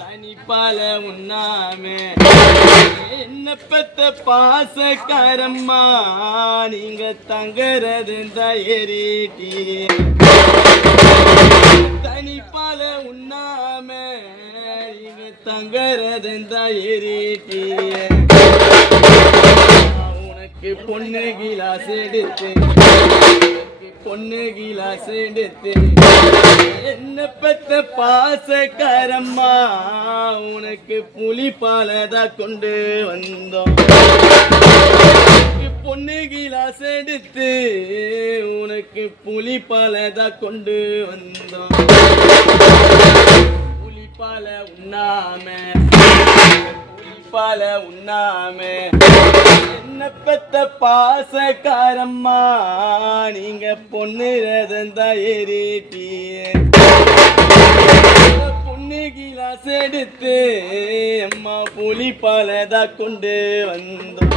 தனிப்பால உண்ணாம என்ன பெத்த பாசக்காரம்மா நீங்க தங்கறது ஏறிட்டி தனிப்பால உண்ணாம நீங்க தங்கறது ஏறிட்டி உனக்கு பொண்ணு கிலாஸ் எடுத்து என்ன பெத்த பாசக்காரம்மா உனக்கு புலிப்பாலதா கொண்டு வந்தோம் பொண்ணு கிலாஸ் எடுத்து உனக்கு புலிப்பாலதா கொண்டு வந்தோம் புலிப்பால உண்ணாம என்ன பெத்த பாசக்காரம்மா நீங்க பொண்ணு ரதந்தா ஏறிட்டி பொண்ணு கிலாஸ் எடுத்து அம்மா புலிப்பாலதா கொண்டு வந்தோம்